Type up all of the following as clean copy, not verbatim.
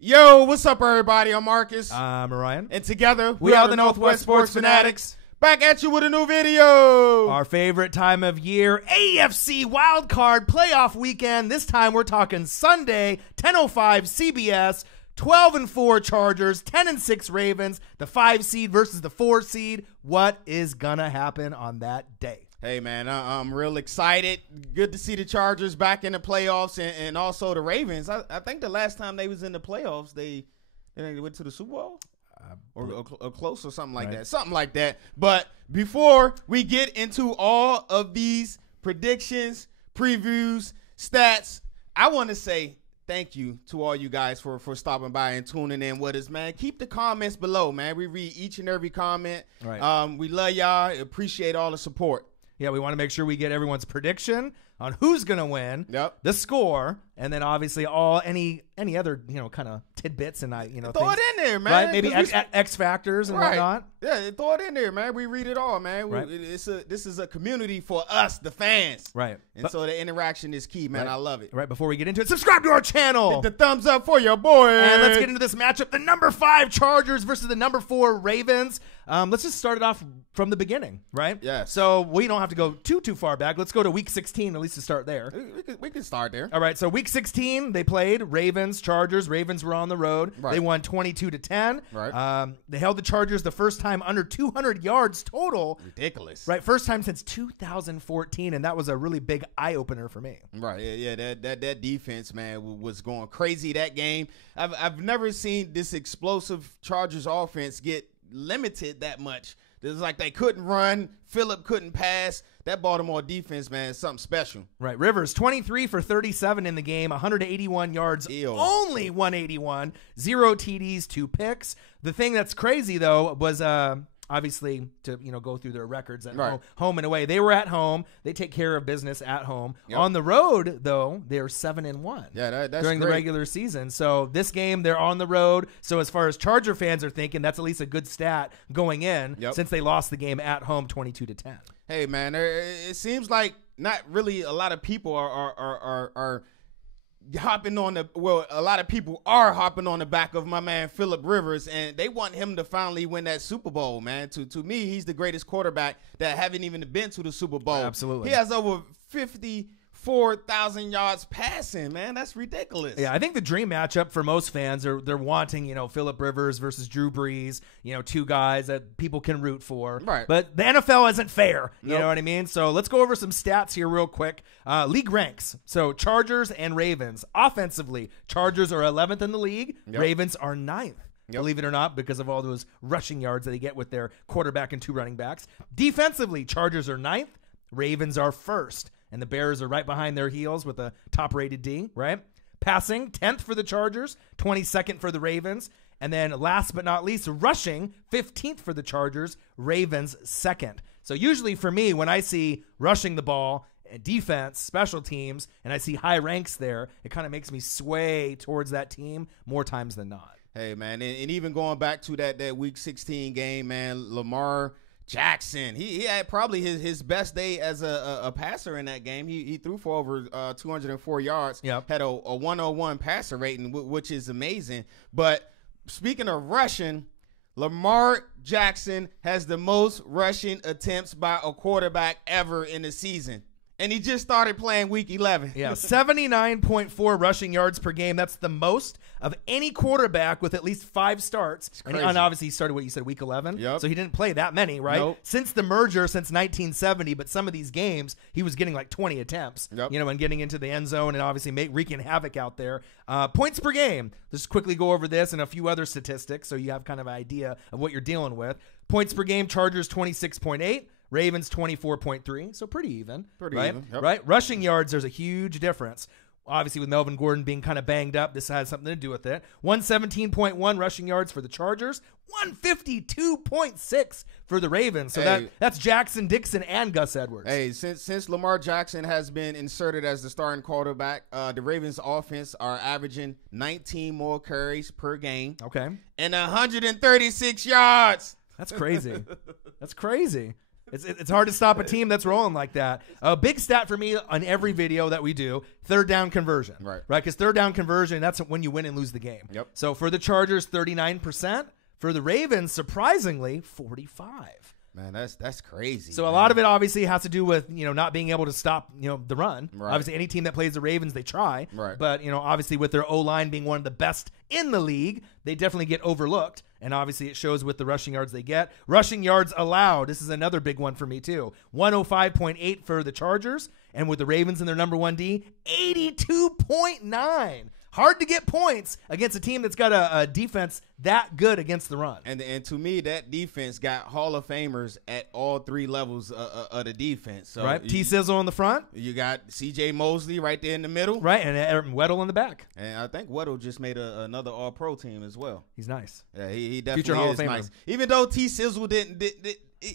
Yo, what's up, everybody? I'm Marcus. I'm Ryan. And together, we are the Northwest Sports Fanatics. Back at you with a new video. Our favorite time of year, AFC wildcard playoff weekend. This time we're talking Sunday, 10:05 CBS, 12-4 Chargers, 10-6 Ravens, the 5 seed versus the 4 seed. What is going to happen on that day? Hey, man, I'm real excited. Good to see the Chargers back in the playoffs and also the Ravens. I think the last time they was in the playoffs, they went to the Super Bowl or close or something like that. Something like that. But before we get into all of these predictions, previews, stats, I want to say thank you to all you guys for stopping by and tuning in with us, man. Keep the comments below, man. We read each and every comment. Right. We love y'all. Appreciate all the support. Yeah, we want to make sure we get everyone's prediction on who's going to win, Yep. the score, and then obviously any other, kind of tidbits and throw it in there, man. Right? Maybe X factors and whatnot. Yeah, throw it in there, man. We read it all, man. Right. This is a community for us, the fans. Right. And so the interaction is key, man. Right. I love it. Right, before we get into it, subscribe to our channel. Hit the thumbs up for your boy. And let's get into this matchup. The number 5 Chargers versus the number 4 Ravens. Let's just start it off from the beginning, right? Yeah. So we don't have to go too far back. Let's go to week 16, at least to start there. We can start there. All right, so week 16, they played Ravens, Chargers. Ravens were on the road. Right. They won 22-10. Right. They held the Chargers the first time under 200 yards total. Ridiculous. Right, first time since 2014, and that was a really big eye-opener for me. Right, yeah, that defense, man, was going crazy that game. I've never seen this explosive Chargers offense get limited that much. It was like they couldn't run. Phillip couldn't pass. That Baltimore defense, man, is something special. Right. Rivers, 23 for 37 in the game, 181 yards, only 181, 0 TDs, 2 picks. The thing that's crazy, though, was obviously to go through their records at home and away. They were at home. They take care of business at home. Yep. On the road, though, they're 7-1. Yeah, that's during great. The regular season. So this game, they're on the road. So as far as Charger fans are thinking, that's at least a good stat going in since they lost the game at home 22-10. Hey, man, it seems like not really a lot of people are hopping on a lot of people are hopping on the back of my man Phillip Rivers, and they want him to finally win that Super Bowl, man. To me, he's the greatest quarterback that haven't even been to the Super Bowl. Absolutely. He has over 54,000 yards passing, man. That's ridiculous. Yeah, I think the dream matchup for most fans they're wanting, Phillip Rivers versus Drew Brees, two guys that people can root for. Right. But the NFL isn't fair. You Nope. know what I mean? So let's go over some stats here real quick. League ranks. So Chargers and Ravens. Offensively, Chargers are 11th in the league. Yep. Ravens are 9th. Yep. Believe it or not, because of all those rushing yards that they get with their quarterback and 2 running backs. Defensively, Chargers are 9th. Ravens are 1st. And the Bears are right behind their heels with a top-rated D, right? Passing, 10th for the Chargers, 22nd for the Ravens. And then last but not least, rushing, 15th for the Chargers, Ravens 2nd. So usually for me, when I see rushing the ball, defense, special teams, and I see high ranks there, it kind of makes me sway towards that team more times than not. Hey, man, and even going back to that Week 16 game, man, Lamar Jackson, he had probably his best day as a passer in that game. He threw for over 204 yards. Yep. Had a 101 passer rating, which is amazing. But speaking of rushing, Lamar Jackson has the most rushing attempts by a quarterback ever in the season. And he just started playing week 11. Yeah, 79.4 rushing yards per game. That's the most of any quarterback with at least 5 starts. And obviously he started, what you said, week 11? Yep. So he didn't play that many, right? Nope. Since the merger, since 1970, but some of these games, he was getting like 20 attempts, and getting into the end zone and obviously wreaking havoc out there. Points per game. Let's quickly go over this and a few other statistics so you have kind of an idea of what you're dealing with. Points per game, Chargers 26.8. Ravens 24.3, so pretty even. Yep. Right? Rushing yards, there's a huge difference. Obviously, with Melvin Gordon being kind of banged up, this has something to do with it. 117.1 rushing yards for the Chargers, 152.6 for the Ravens. So that's Jackson, Dixon, and Gus Edwards. Hey, since Lamar Jackson has been inserted as the starting quarterback, the Ravens offense are averaging 19 more carries per game. Okay. And 136 yards. That's crazy. That's crazy. It's hard to stop a team that's rolling like that. A big stat for me on every video that we do, third down conversion. Right? Because third down conversion, that's when you win and lose the game. Yep. So for the Chargers, 39%. For the Ravens, surprisingly, 45%. Man, that's crazy. So a lot of it obviously has to do with, not being able to stop, the run. Right. Obviously, any team that plays the Ravens, they try. Right. But, obviously with their O-line being one of the best in the league, they definitely get overlooked. And obviously it shows with the rushing yards they get. Rushing yards allowed. This is another big one for me too. 105.8 for the Chargers. And with the Ravens in their number 1D, 82.9. Hard to get points against a team that's got a defense that good against the run. And to me, that defense got Hall of Famers at all three levels of the defense. So right, T-Sizzle in the front. You got C.J. Mosley right there in the middle. Right, and Weddle in the back. And I think Weddle just made another All-Pro team as well. He's nice. Yeah, he definitely Future Hall is of Famer. nice. Even though T-Sizzle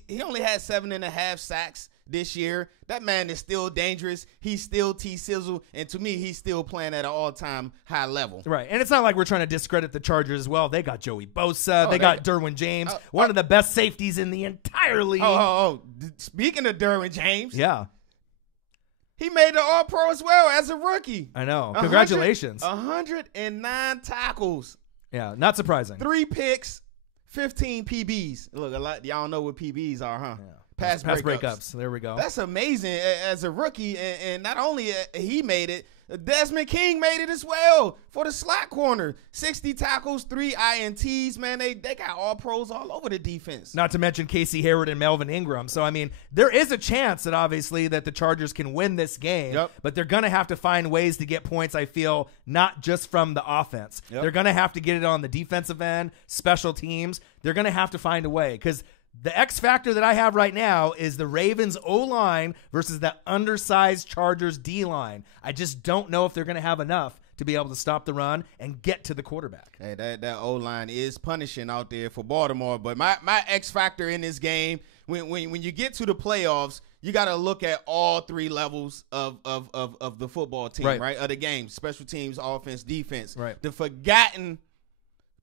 he only had 7.5 sacks this year. That man is still dangerous. He's still T-Sizzle. And to me, he's still playing at an all-time high level. Right. And it's not like we're trying to discredit the Chargers as well. They got Joey Bosa. They got Derwin James, one of the best safeties in the entire league. Speaking of Derwin James. Yeah. He made the All-Pro as well as a rookie. I know. Congratulations. 109 tackles. Yeah, not surprising. 3 picks, 15 PBs. Look, a lot y'all know what PBs are, huh? Yeah. Pass breakups. There we go. That's amazing as a rookie. And not only he made it, Desmond King made it as well for the slot corner. 60 tackles, 3 INTs. Man, they got all pros all over the defense. Not to mention Casey Hayward and Melvin Ingram. So, I mean, there is a chance that obviously that the Chargers can win this game. But they're going to have to find ways to get points, I feel, not just from the offense. They're going to have to get it on the defensive end, special teams. They're going to have to find a way because the X factor that I have right now is the Ravens O-line versus that undersized Chargers D-line. I just don't know if they're going to have enough to be able to stop the run and get to the quarterback. Hey, that O-line is punishing out there for Baltimore. But my X factor in this game, when you get to the playoffs, you got to look at all 3 levels of the football team, right? Of the game, special teams, offense, defense. Right. The forgotten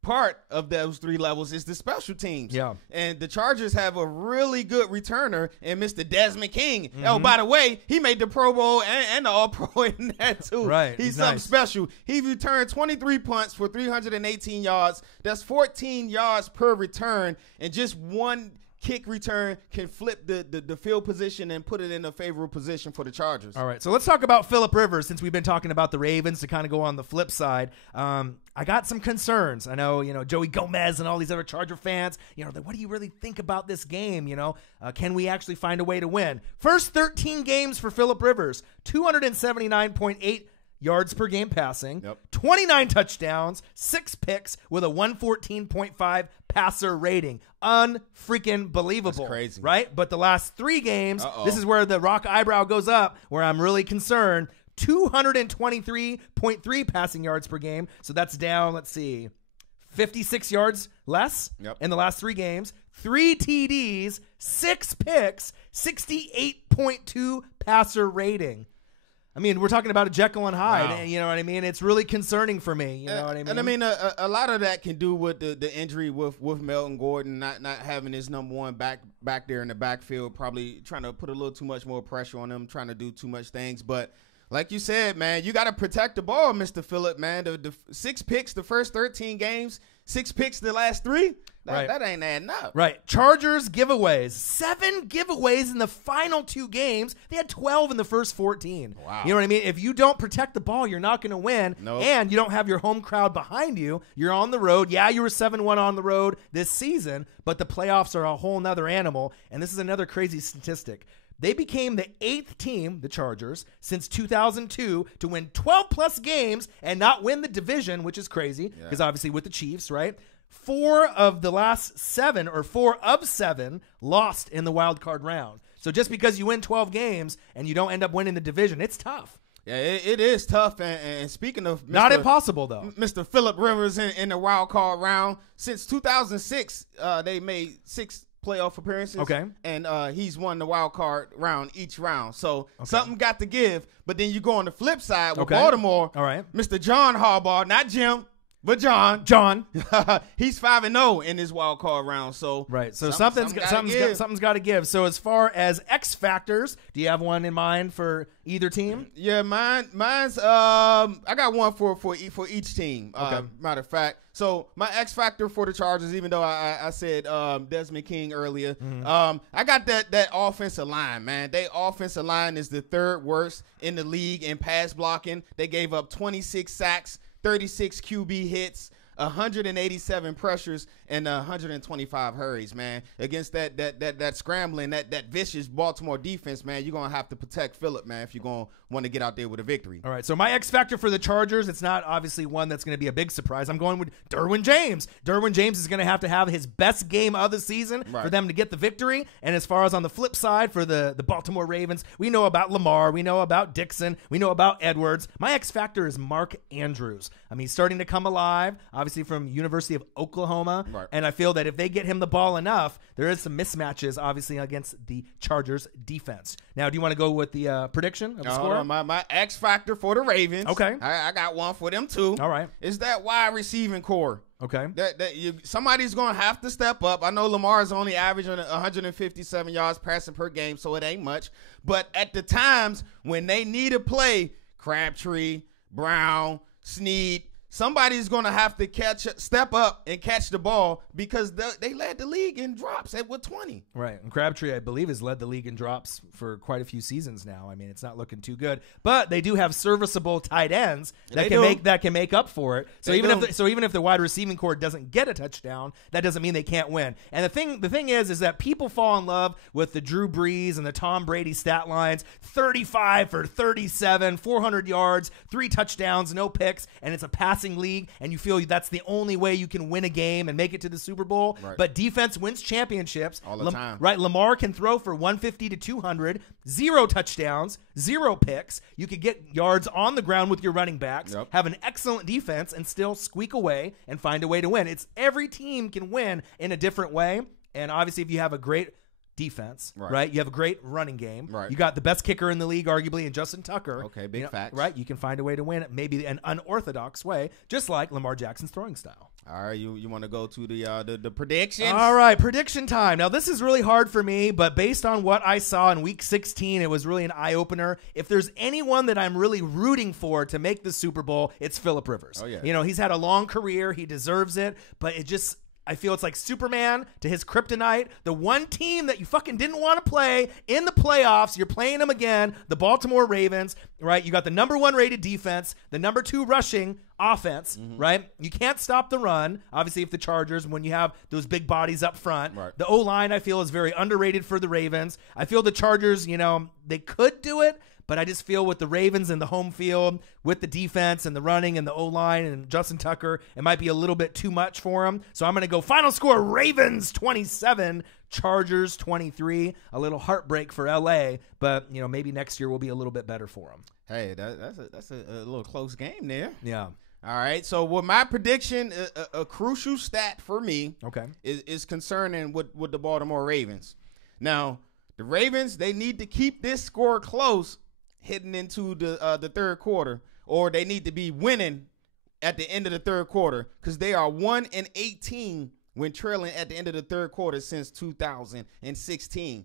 part of those 3 levels is the special teams. Yeah. And the Chargers have a really good returner in Mr. Desmond King. Mm-hmm. Oh, by the way, he made the Pro Bowl and the All-Pro in that too. Right. He's something special. He returned 23 punts for 318 yards. That's 14 yards per return, and just one kick return can flip the field position and put it in a favorable position for the Chargers. All right, so let's talk about Phillip Rivers since we've been talking about the Ravens to kind of go on the flip side. I got some concerns. I know, Joey Gomez and all these other Charger fans, what do you really think about this game? Can we actually find a way to win? First 13 games for Phillip Rivers, 279.8 yards per game passing, 29 touchdowns, 6 picks with a 114.5 passer rating. Unfreaking believable. That's crazy. Right? But the last 3 games, this is where the rock eyebrow goes up, where I'm really concerned. 223.3 passing yards per game. So that's down, 56 yards less in the last 3 games. 3 TDs, 6 picks, 68.2 passer rating. I mean, we're talking about a Jekyll and Hyde. Wow. You know what I mean? It's really concerning for me. You know what I mean? And I mean, a lot of that can do with the injury with Melvin Gordon not having his number one back there in the backfield, probably trying to put a little too much more pressure on him, trying to do too much things. But like you said, man, you got to protect the ball, Mr. Phillip, man. The 6 picks the first 13 games, 6 picks the last 3. That ain't adding up. Right. Chargers giveaways. 7 giveaways in the final 2 games. They had 12 in the first 14. Wow. You know what I mean? If you don't protect the ball, you're not going to win. Nope. And you don't have your home crowd behind you. You're on the road. Yeah, you were 7-1 on the road this season, but the playoffs are a whole nother animal. And this is another crazy statistic. They became the 8th team, the Chargers, since 2002 to win 12-plus games and not win the division, which is crazy because obviously with the Chiefs, right? 4 of the last 7 or 4 of 7 lost in the wild card round. So just because you win 12 games and you don't end up winning the division, it's tough. Yeah, it is tough. And speaking of not impossible, though. Mr. Phillip Rivers in the wild card round, since 2006, they made 6 playoff appearances. Okay. And he's won the wild card round each round. So something got to give. But then you go on the flip side with Baltimore. All right. Mr. John Harbaugh, not Jim, But John, he's 5-0 in this wild card round. So right. So something's got to give. So as far as X factors, do you have one in mind for either team? Yeah, mine's I got one for each team. Okay. Matter of fact, so my X factor for the Chargers, even though I said Desmond King earlier, I got that offensive line, man. Their offensive line is the third worst in the league in pass blocking. They gave up 26 sacks, 36 QB hits, 187 pressures, and 125 hurries, man. Against that scrambling, that vicious Baltimore defense, man, you're going to have to protect Phillip, man, if you're going to want to get out there with a victory. All right, so my X factor for the Chargers, it's not obviously one that's going to be a big surprise. I'm going with Derwin James. Derwin James is going to have his best game of the season for them to get the victory. And as far as on the flip side for the Baltimore Ravens, we know about Lamar, we know about Dixon, we know about Edwards. My X factor is Mark Andrews. I mean, he's starting to come alive, obviously from University of Oklahoma. Right. And I feel that if they get him the ball enough, there is some mismatches, obviously, against the Chargers defense. Now, do you want to go with the prediction of the score? My X factor for the Ravens. Okay. I got one for them, too. All right. Is that wide receiving core. Okay. Somebody's going to have to step up. I know Lamar is only averaging 157 yards passing per game, so it ain't much. But at the times when they need a play, Crabtree, Brown, Snead, somebody's going to have to step up and catch the ball because they led the league in drops with 20. Right. And Crabtree, I believe, has led the league in drops for quite a few seasons now. I mean, it's not looking too good. But they do have serviceable tight ends that can make up for it. So even if the wide receiving core doesn't get a touchdown, that doesn't mean they can't win. And the thing is that people fall in love with the Drew Brees and the Tom Brady stat lines, 35 for 37, 400 yards, 3 touchdowns, no picks, and it's a passing league, and you feel that's the only way you can win a game and make it to the Super Bowl. Right. But defense wins championships all the time. Right? Lamar can throw for 150 to 200, 0 touchdowns, 0 picks. You could get yards on the ground with your running backs, have an excellent defense, and still squeak away and find a way to win. It's every team can win in a different way, and obviously if you have a great defense, right? You have a great running game. Right. You got the best kicker in the league, arguably, in Justin Tucker. Okay, big facts. Right? You can find a way to win it, maybe an unorthodox way, just like Lamar Jackson's throwing style. All right, you want to go to the predictions? All right, prediction time. Now, this is really hard for me, but based on what I saw in Week 16, it was really an eye-opener. If there's anyone that I'm really rooting for to make the Super Bowl, it's Phillip Rivers. Oh, yeah. You know, he's had a long career. He deserves it, but I feel it's like Superman to his kryptonite. The one team that you fucking didn't want to play in the playoffs, you're playing them again, the Baltimore Ravens, right? You got the number 1 rated defense, the number 2 rushing offense, right? You can't stop the run, obviously, if the Chargers, when you have those big bodies up front. Right. The O-line, I feel, is very underrated for the Ravens. I feel the Chargers, they could do it, but I just feel with the Ravens and the home field, with the defense and the running and the O-line and Justin Tucker, it might be a little bit too much for him. So I'm going to go final score, Ravens 27, Chargers 23. A little heartbreak for L.A., but maybe next year will be a little bit better for them. Hey, that's a little close game there. Yeah. All right, so with my prediction, a crucial stat for me is concerning with the Baltimore Ravens. Now, the Ravens, they need to keep this score close heading into the third quarter, or they need to be winning at the end of the third quarter because they are 1-18 when trailing at the end of the third quarter since 2016.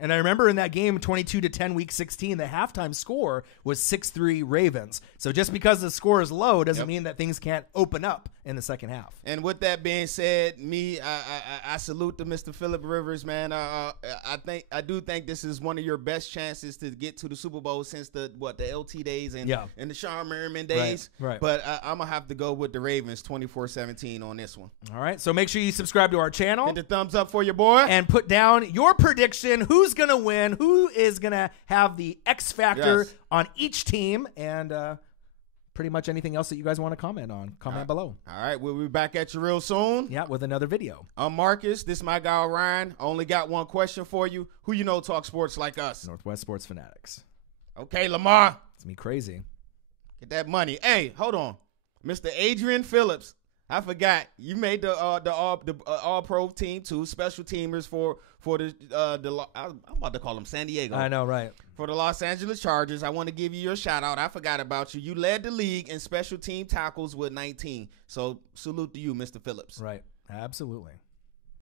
And I remember in that game, 22-10, Week 16, the halftime score was 6-3 Ravens. So just because the score is low doesn't mean that things can't open up in the second half. And with that being said, I salute to Mr. Phillip Rivers, man. I do think this is one of your best chances to get to the Super Bowl since the LT days and the Sean Merriman days. Right. But I'm gonna have to go with the Ravens 24-17 on this one. All right. So make sure you subscribe to our channel. Hit the thumbs up for your boy. And put down your prediction. Who's going to win? Who is going to have the X factor on each team? And pretty much anything else that you guys want to comment on. Comment below. All right. We'll be back at you real soon. Yeah, with another video. I'm Marcus. This is my guy, Ryan. I only got one question for you. Who you know talk sports like us? Northwest Sports Fanatics. Okay, Lamar. It's me crazy. Get that money. Hey, hold on. Mr. Adrian Phillips. I forgot you made the all pro team too. Special teamers for the I'm about to call them San Diego. I know, right? For the Los Angeles Chargers, I want to give you your shout out. I forgot about you. You led the league in special team tackles with 19. So salute to you, Mr. Phillips. Right. Absolutely.